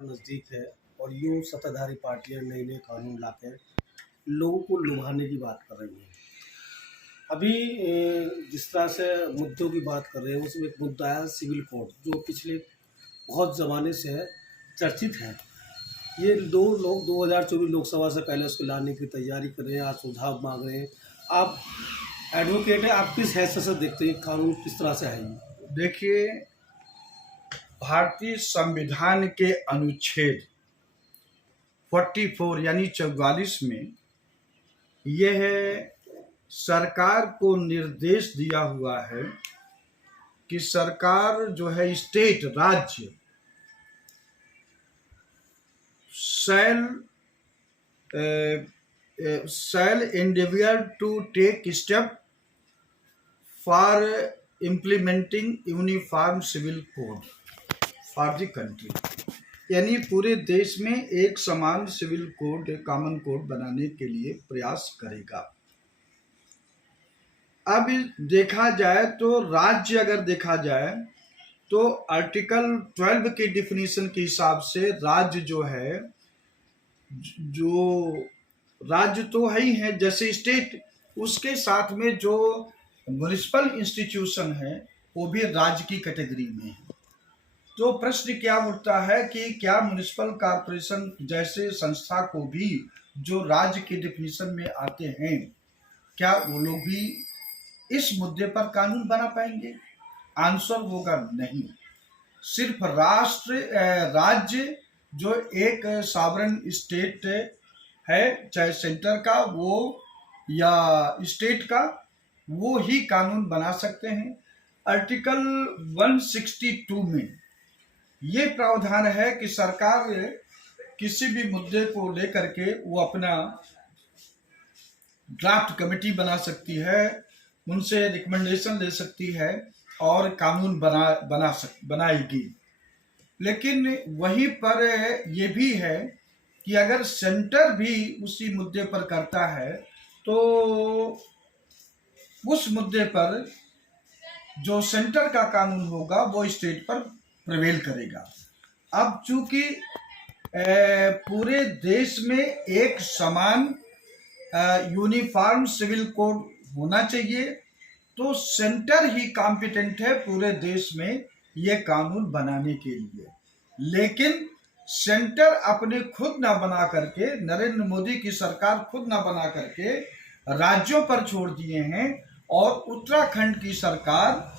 नज़दीक है और यूँ सत्ताधारी पार्टियां नए नए कानून लाकर लोगों को लुभाने की बात कर रही हैं। अभी जिस तरह से मुद्दों की बात कर रहे हैं उसमें एक मुद्दा है सिविल कोड, जो पिछले बहुत ज़माने से है, चर्चित है। ये दो लोग 2024 लोकसभा से पहले उसको लाने की तैयारी कर रहे हैं, आज सुझाव मांग रहे हैं। आप एडवोकेट हैं, आप किस हैसियत से देखते हैं कानून किस तरह से है ये? देखिए, भारतीय संविधान के अनुच्छेद 44 यानी 44 में यह सरकार को निर्देश दिया हुआ है कि सरकार जो है स्टेट राज्य shall endeavor to take step for implementing uniform civil code for the country। यानी पूरे देश में एक समान सिविल कोड, कॉमन कोड बनाने के लिए प्रयास करेगा। अब देखा जाए तो राज्य, अगर देखा जाए तो आर्टिकल 12 के डिफिनीशन के हिसाब से राज्य जो है, जो राज्य तो है ही है जैसे स्टेट, उसके साथ में जो म्युनिसिपल इंस्टीट्यूशन है वो भी राज्य की कैटेगरी में है। तो प्रश्न क्या उठता है कि क्या म्युनिसिपल कॉर्पोरेशन जैसे संस्था को भी जो राज्य के डिफिनीशन में आते हैं, क्या वो लोग भी इस मुद्दे पर कानून बना पाएंगे? आंसर होगा नहीं। सिर्फ राज्य जो एक सॉवरेन स्टेट है, चाहे सेंटर का वो या स्टेट का, वो ही कानून बना सकते हैं। आर्टिकल 162 में ये प्रावधान है कि सरकार किसी भी मुद्दे को लेकर के वो अपना ड्राफ्ट कमेटी बना सकती है, उनसे रिकमेंडेशन ले सकती है और कानून बनाएगी। लेकिन वहीं पर ये भी है कि अगर सेंटर भी उसी मुद्दे पर करता है तो उस मुद्दे पर जो सेंटर का कानून होगा वो स्टेट पर प्रिवेल करेगा। अब चूंकि पूरे देश में एक समान यूनिफॉर्म सिविल कोड होना चाहिए, तो सेंटर ही कॉम्पिटेंट है पूरे देश में ये कानून बनाने के लिए। लेकिन सेंटर अपने खुद ना बना करके, नरेंद्र मोदी की सरकार खुद ना बना करके राज्यों पर छोड़ दिए हैं, और उत्तराखंड की सरकार,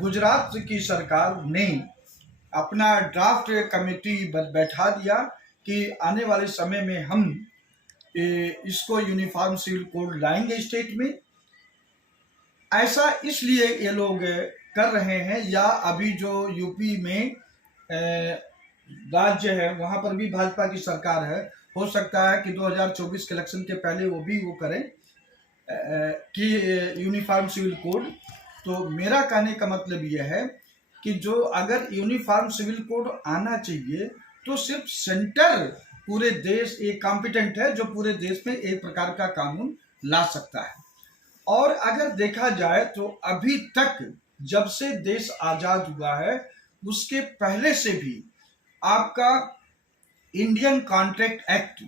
गुजरात की सरकार ने अपना ड्राफ्ट कमेटी बैठा दिया कि आने वाले समय में हम इसको यूनिफॉर्म सिविल कोड लाएंगे स्टेट में। ऐसा इसलिए ये लोग कर रहे हैं, या अभी जो यूपी में राज्य है वहां पर भी भाजपा की सरकार है, हो सकता है कि 2024 के इलेक्शन के पहले वो भी वो करें कि यूनिफॉर्म सिविल कोड। तो मेरा कहने का मतलब यह है कि जो अगर यूनिफॉर्म सिविल कोड आना चाहिए तो सिर्फ सेंटर पूरे देश एक कॉम्पिटेंट है जो पूरे देश में एक प्रकार का कानून ला सकता है। और अगर देखा जाए तो अभी तक जब से देश आजाद हुआ है उसके पहले से भी आपका इंडियन कॉन्ट्रैक्ट एक्ट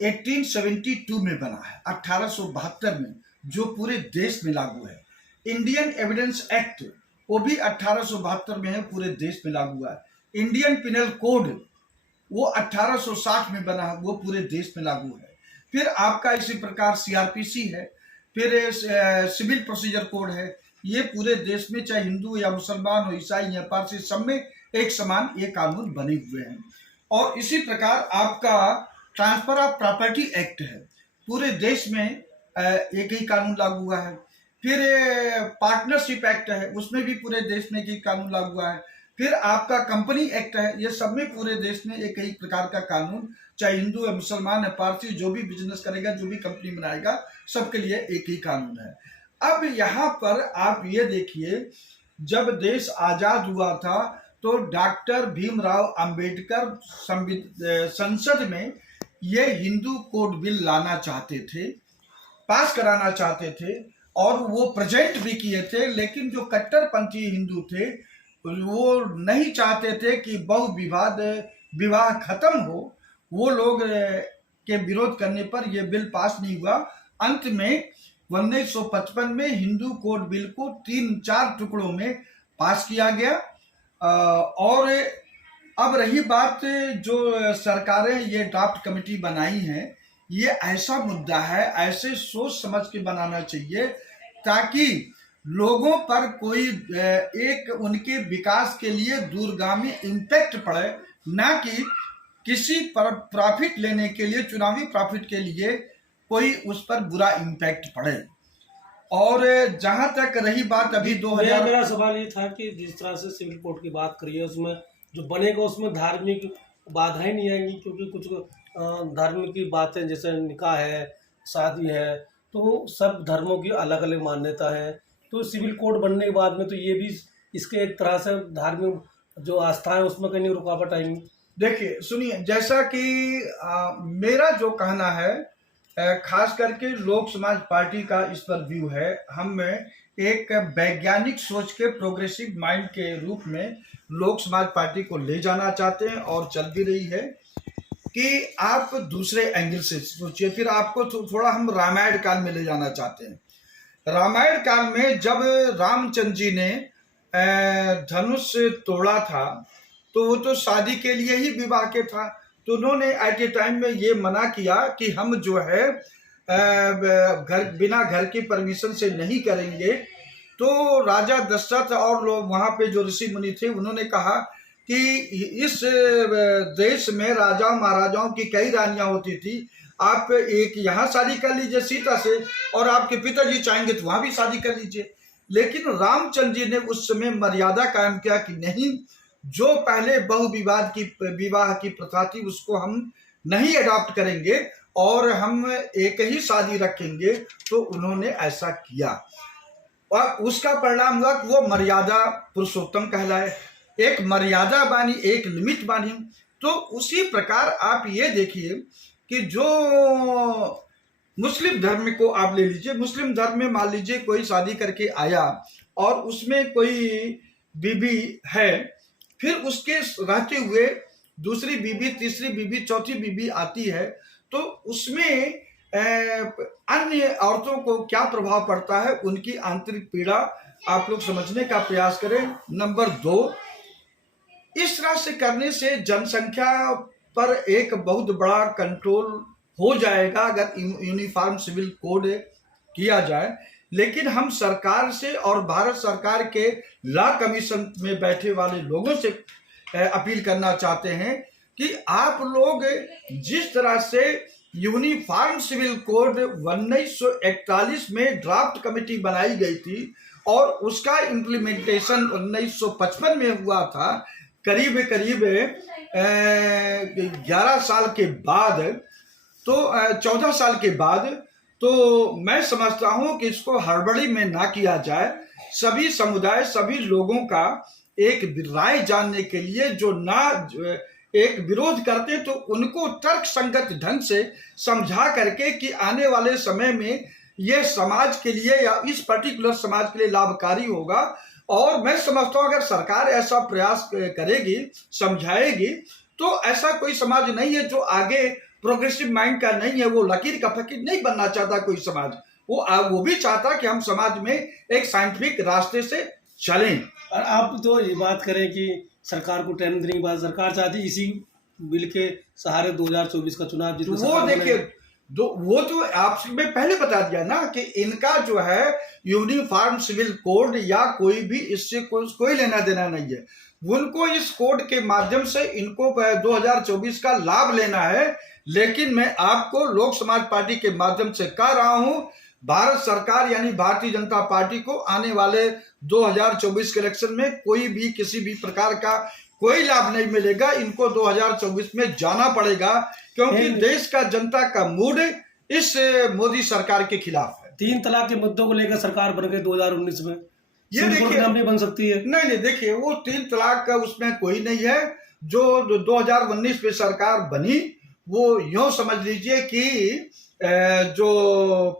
1872 में बना है, 1872 में, जो पूरे देश में लागू है। इंडियन एविडेंस एक्ट वो भी 1872 में है, पूरे देश में लागू है। इंडियन पिनल कोड वो 1860 में बना है, वो पूरे देश में लागू है। फिर आपका इसी प्रकार सीआरपीसी है, फिर सिविल प्रोसीजर कोड है। ये पूरे देश में चाहे हिंदू या मुसलमान हो, ईसाई या पारसी, सब में एक समान ये कानून बने हुए हैं। और इसी प्रकार आपका ट्रांसफर ऑफ प्रॉपर्टी एक्ट है, पूरे देश में एक ही कानून लागू हुआ है। फिर पार्टनरशिप एक्ट है, उसमें भी पूरे देश में एक ही कानून लागू हुआ है। फिर आपका कंपनी एक्ट है, ये सब में पूरे देश में एक ही प्रकार का कानून, चाहे हिंदू है, मुसलमान है, पारसी, जो भी बिजनेस करेगा, जो भी कंपनी बनाएगा, सबके लिए एक ही कानून है। अब यहाँ पर आप ये देखिए, जब देश आजाद हुआ था तो डॉक्टर भीमराव अंबेडकर संसद में ये हिंदू कोड बिल लाना चाहते थे, पास कराना चाहते थे, और वो प्रेजेंट भी किए थे। लेकिन जो कट्टरपंथी हिंदू थे वो नहीं चाहते थे कि विवाह खत्म हो, वो लोग के विरोध करने पर यह बिल पास नहीं हुआ। अंत में 1955 में हिंदू कोड बिल को 3-4 टुकड़ों में पास किया गया। और अब रही बात, जो सरकारें ये ड्राफ्ट कमेटी बनाई हैं, ये ऐसा मुद्दा है, ऐसे सोच समझ के बनाना चाहिए ताकि लोगों पर कोई एक उनके विकास के लिए दूरगामी इम्पैक्ट पड़े, ना कि किसी पर प्रॉफिट लेने के लिए, चुनावी प्रॉफिट के लिए कोई उस पर बुरा इम्पैक्ट पड़े। और जहां तक रही बात अभी 2000, मेरा सवाल ये था कि जिस तरह से सिविल कोड की बात करी है, उसमें जो बनेगा उसमें धार्मिक बाधाएं नहीं आएंगी, क्योंकि कुछ धार्मिक की बातें जैसे निकाह है, शादी है, तो सब धर्मों की अलग अलग मान्यता है। तो सिविल कोड बनने के बाद में तो ये भी इसके एक तरह से धार्मिक जो आस्था है उसमें कहीं रुकावट आएंगी। देखिए सुनिए, जैसा कि मेरा जो कहना है, खास करके लोक समाज पार्टी का इस पर व्यू है, हम एक वैज्ञानिक सोच के प्रोग्रेसिव माइंड के रूप में लोक समाज पार्टी को ले जाना चाहते हैं, और चल भी रही है कि आप दूसरे एंगल से सोचिए। फिर आपको थोड़ा हम रामायण काल में ले जाना चाहते हैं। रामायण काल में जब रामचंद्र जी ने धनुष तोड़ा था, तो वो तो शादी के लिए ही विवाह के था, तो उन्होंने एट ए टाइम में ये मना किया कि हम जो है बिना घर की परमिशन से नहीं करेंगे। तो राजा दशरथ और लोग वहाँ पे जो ऋषि मुनि थे, उन्होंने कहा कि इस देश में राजा महाराजाओं की कई रानियां होती थी, आप एक यहाँ शादी कर लीजिए सीता से, और आपके पिताजी चाहेंगे तो वहाँ भी शादी कर लीजिए। लेकिन रामचंद्र जी ने उस समय मर्यादा कायम किया कि नहीं, जो पहले विवाह की प्रथा थी उसको हम नहीं अडॉप्ट करेंगे और हम एक ही शादी रखेंगे। तो उन्होंने ऐसा किया, और उसका परिणाम हुआ कि वो मर्यादा पुरुषोत्तम कहलाए। एक मर्यादा बानी, एक लिमिट बानी। तो उसी प्रकार आप ये देखिए कि जो मुस्लिम धर्म को आप ले लीजिए, मुस्लिम धर्म में मान लीजिए कोई शादी करके आया और उसमें कोई बीबी है, फिर उसके रहते हुए दूसरी बीबी, तीसरी बीबी, चौथी बीबी आती है, तो उसमें अन्य औरतों को क्या प्रभाव पड़ता है, उनकी आंतरिक पीड़ा आप लोग समझने का प्रयास करें। नंबर 2, इस तरह से करने से जनसंख्या पर एक बहुत बड़ा कंट्रोल हो जाएगा अगर यूनिफॉर्म सिविल कोड किया जाए। लेकिन हम सरकार से और भारत सरकार के लॉ कमीशन में बैठे वाले लोगों से अपील करना चाहते हैं कि आप लोग जिस तरह से यूनिफॉर्म सिविल कोड 1941 में ड्राफ्ट कमेटी बनाई गई थी और उसका इम्प्लीमेंटेशन 1955 में हुआ था, करीब 11 साल के बाद, तो 14 साल के बाद, तो मैं समझता हूं कि इसको हड़बड़ी में ना किया जाए। सभी समुदाय, सभी लोगों का एक राय जानने के लिए, जो ना एक विरोध करते तो उनको तर्क संगत ढंग से समझा करके कि आने वाले समय में यह समाज के लिए या इस पर्टिकुलर समाज के लिए लाभकारी होगा। और मैं समझता हूं अगर सरकार ऐसा प्रयास करेगी, समझाएगी, तो ऐसा कोई समाज नहीं है जो आगे प्रोग्रेसिव माइंड का नहीं है, वो लकीर का फकीर नहीं बनना चाहता कोई समाज। वो भी चाहता कि हम समाज में एक साइंटिफिक रास्ते से चलें। और आप तो ये बात करें कि सरकार को टाइम देने के बाद सरकार चाहती इसी बिल के सहारे 2024 का चुनाव जीतने। वो देखिए, वो तो आपने पहले बता दिया ना कि इनका जो है यूनिफॉर्म सिविल कोड या कोई भी इससे कोई लेना देना नहीं है। उनको इस कोड के माध्यम से इनको 2024 का लाभ लेना है। लेकिन मैं आपको लोक समाज पार्टी के माध्यम से कह रहा हूं, भारत सरकार यानी भारतीय जनता पार्टी को आने वाले 2024 के इलेक्शन में कोई भी किसी भी प्रकार का कोई लाभ नहीं मिलेगा। इनको 2024 में जाना पड़ेगा, क्योंकि देश का जनता का मूड इस मोदी सरकार के खिलाफ है। 3 तलाक के मुद्दों को लेकर सरकार बन गई 2019 में, ये देखिए भी बन सकती है। नहीं, देखिए वो 3 तलाक का उसमें कोई नहीं है। जो 2019 में सरकार बनी, वो यूं समझ लीजिए कि जो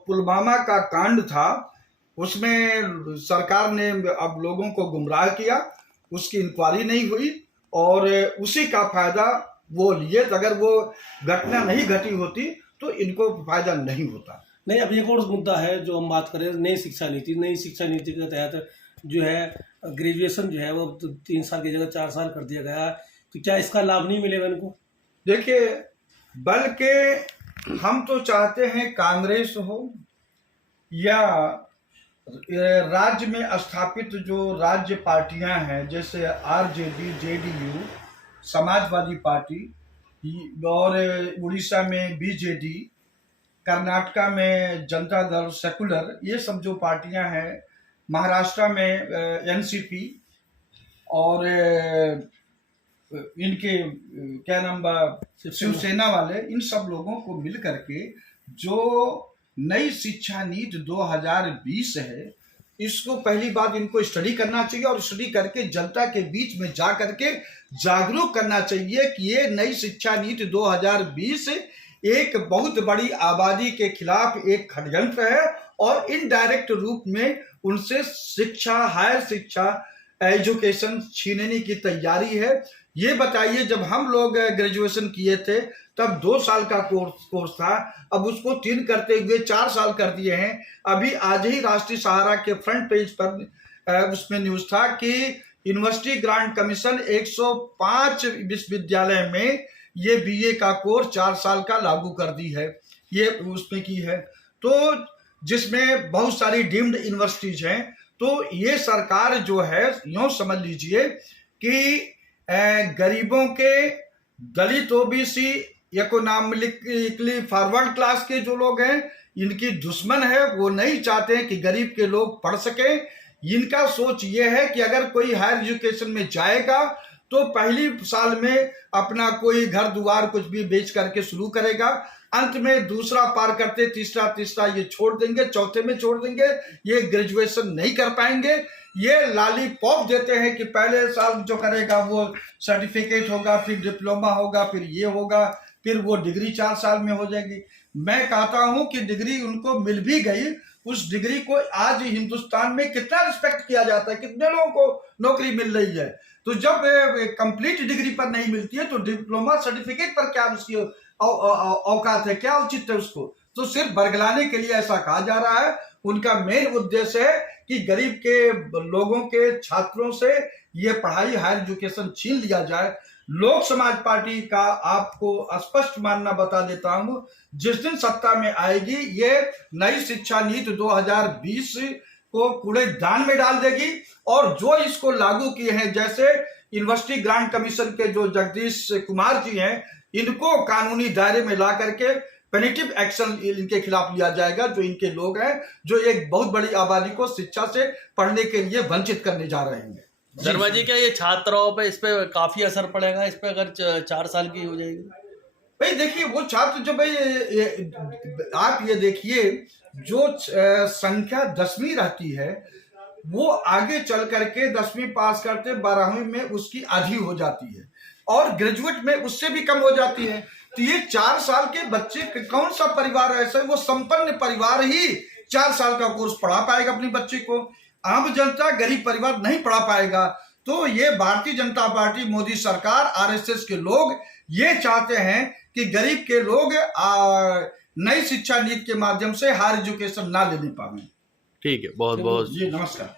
पुलवामा का कांड था, उसमें सरकार ने अब लोगों को गुमराह किया उसकी इंक्वायरी नहीं हुई और उसी का फायदा वो लिए। अगर वो घटना नहीं घटी होती तो इनको फायदा नहीं होता। नहीं, अब एक और मुद्दा है जो हम बात करें, नई शिक्षा नीति। नई शिक्षा नीति के तहत जो है ग्रेजुएशन जो है वो 3 साल की जगह 4 साल कर दिया गया, तो क्या इसका लाभ नहीं मिलेगा इनको? देखिए, बल्कि हम तो चाहते हैं कांग्रेस हो या राज्य में स्थापित जो राज्य पार्टियां हैं, जैसे आरजेडी, जेडीयू, समाजवादी पार्टी, और उड़ीसा में बीजेडी, कर्नाटका में जनता दल सेकुलर, ये सब जो पार्टियां हैं, महाराष्ट्र में एनसीपी, और इनके क्या नाम शिवसेना वाले, इन सब लोगों को मिल करके जो नई शिक्षा नीति 2020 है, इसको पहली बात इनको स्टडी करना चाहिए और स्टडी करके जनता के बीच में जा करके जागरूक करना चाहिए कि ये नई शिक्षा नीति 2020 एक बहुत बड़ी आबादी के खिलाफ एक षड्यंत्र है और इनडायरेक्ट रूप में उनसे शिक्षा, हायर शिक्षा, एजुकेशन छीनने की तैयारी है। ये बताइए, जब हम लोग ग्रेजुएशन किए थे तब 2 साल का कोर्स था, अब उसको 3 करते हुए 4 साल कर दिए हैं। अभी आज ही राष्ट्रीय सहारा के फ्रंट पेज पर उसमें न्यूज था कि यूनिवर्सिटी ग्रांट कमीशन 105 विश्वविद्यालय में ये बीए का कोर्स 4 साल का लागू कर दी है, ये उसमें की है, तो जिसमें बहुत सारी डीम्ड यूनिवर्सिटीज हैं। तो ये सरकार जो है, यूं समझ लीजिए कि गरीबों के, दलित, ओबीसी, इकोनॉमिकली फॉरवर्ड क्लास के जो लोग हैं, इनकी दुश्मन है। वो नहीं चाहते हैं कि गरीब के लोग पढ़ सके। इनका सोच ये है कि अगर कोई हायर एजुकेशन में जाएगा तो पहली साल में अपना कोई घर दुआर कुछ भी बेच करके शुरू करेगा, अंत में दूसरा पार करते तीसरा ये छोड़ देंगे, चौथे में छोड़ देंगे, ये ग्रेजुएशन नहीं कर पाएंगे। ये लॉलीपॉप देते हैं कि पहले साल जो करेगा वो सर्टिफिकेट होगा, फिर डिप्लोमा होगा, फिर ये होगा, फिर वो डिग्री 4 साल में हो जाएगी। मैं कहता हूं कि डिग्री उनको मिल भी गई, उस डिग्री को आज हिंदुस्तान में कितना रिस्पेक्ट किया जाता है, कितने लोगों को नौकरी मिल रही है। तो जब कंप्लीट डिग्री पर नहीं मिलती है तो डिप्लोमा सर्टिफिकेट पर क्या उसकी औकात है, क्या उचित है उसको? तो सिर्फ बरगलाने के लिए ऐसा कहा जा रहा है। उनका मेन उद्देश्य है कि गरीब के लोगों के छात्रों से ये पढ़ाई, हायर एजुकेशन छीन लिया जाए। लोक समाज पार्टी का आपको स्पष्ट मानना बता देता हूं, जिस दिन सत्ता में आएगी ये नई शिक्षा नीति 2020 को कूड़ेदान में डाल देगी और जो इसको लागू किए हैं, जैसे यूनिवर्सिटी ग्रांट कमीशन के जो जगदीश कुमार जी हैं, इनको कानूनी दायरे में ला करके पेनिटिव एक्शन इनके खिलाफ लिया जाएगा। जो इनके लोग हैं, जो एक बहुत बड़ी आबादी को शिक्षा से पढ़ने के लिए वंचित करने जा रहे हैं। शर्मा जी, क्या ये छात्राओं पे इस पे काफी असर पड़ेगा, इस पे अगर 4 साल की हो जाएगी? भाई देखिए, वो छात्र जो आप ये देखिए, जो संख्या 10वीं रहती है वो आगे चल करके 10वीं पास करते 12वीं में उसकी आधी हो जाती है और ग्रेजुएट में उससे भी कम हो जाती है। तो ये 4 साल के बच्चे, कौन सा परिवार ऐसा है, वो संपन्न परिवार ही 4 साल का कोर्स पढ़ा पाएगा अपने बच्चे को। आम जनता, गरीब परिवार नहीं पढ़ा पाएगा। तो ये भारतीय जनता पार्टी, मोदी सरकार, आरएसएस के लोग ये चाहते हैं कि गरीब के लोग नई शिक्षा नीति के माध्यम से हायर एजुकेशन ना लेने पाए। ठीक है, बहुत बहुत जी नमस्कार।